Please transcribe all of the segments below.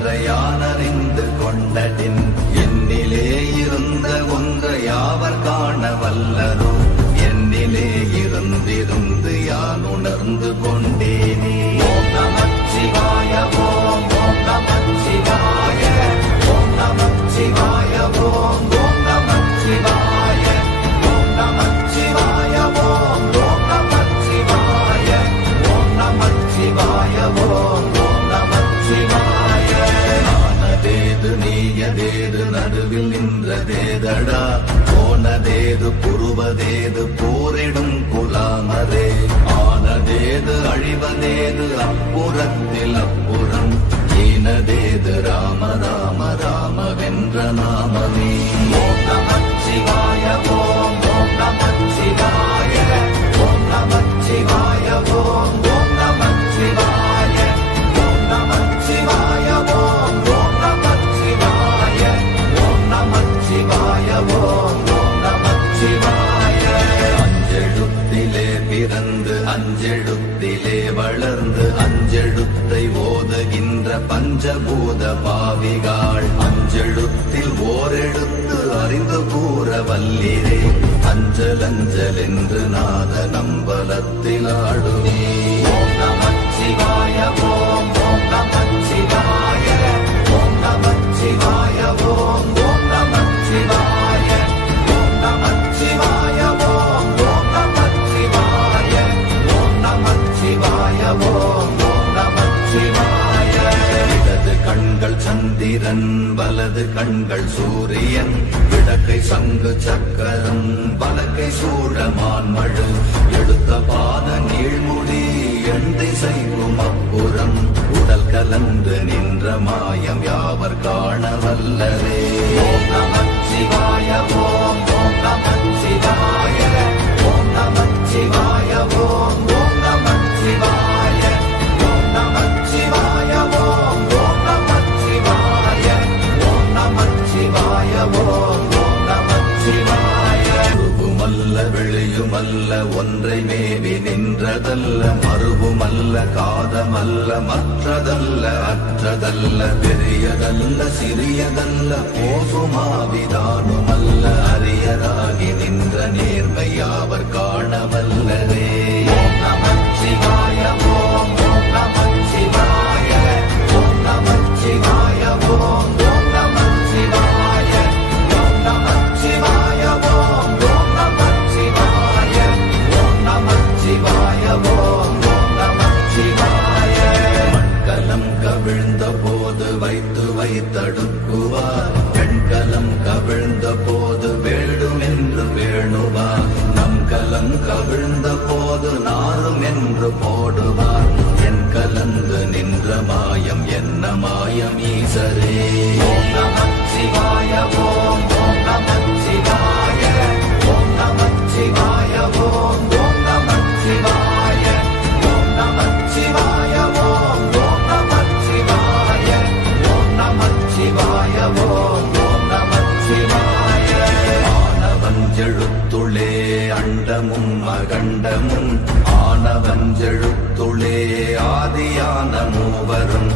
ஒன்றை யான் அறிந்து கொண்டதின் என்னிலே இருந்த ஒன்றை யாவர் காண வல்லரோ என்னிலே இருந்திருந்து யான் உணர்ந்து கொண்டேனே நிலையதேது நடுவில் நின்றதேதடா போனதேது புருவதேது போரிடும் குலாமரே ஆனதேது அழிவதேது அப்புறத்தில் அப்புறம். ஈனதேது ராம ராம ராம வென்ற நாமமே. ஓம் பஞ்சபூத பாவிகாள் அஞ்செழுத்தில் ஓரெழுத்து அறிந்து கூற வல்லிரே. அஞ்சலஞ்சல் என்று நாத நம்பலத்தில் ஆடும் சந்திரன் வலது கண்கள் சூரியன் இடக்கை சங்கு சக்கரம் வலக்கை சூழமான் மழு எழுத்த பாதை அதுவுமல்ல காதமல்ல மற்றதல்ல அற்றதல்ல பெரியதல்ல சிறியதல்ல போசுமாவிதானுமல்ல அரியதாகி நின்ற உன்னை தடுக்குவா. கண்கலம் கவிழ்ந்த போது வேடும் என்று வேணுவா நம் கலம் கவிழ் ஆயிரமும் ஆனவஞ்செழுத்துளே ஆதியான மூவரும்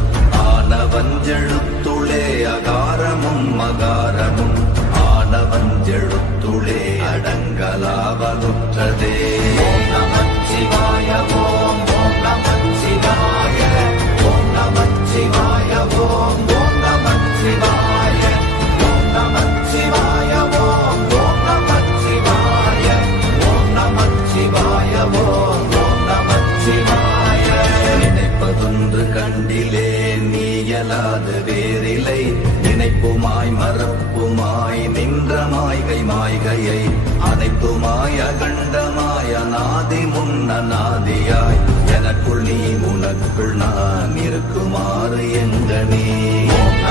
ஆனவஞ்செழுத்துளே அகாரமும் மகாரமும் அனைத்துமாய கண்டமாய நாதி முன்ன நாதியாய் எனக்குள் நீ உனக்குள் நான் இருக்குமாறு எங்கனே ஓம்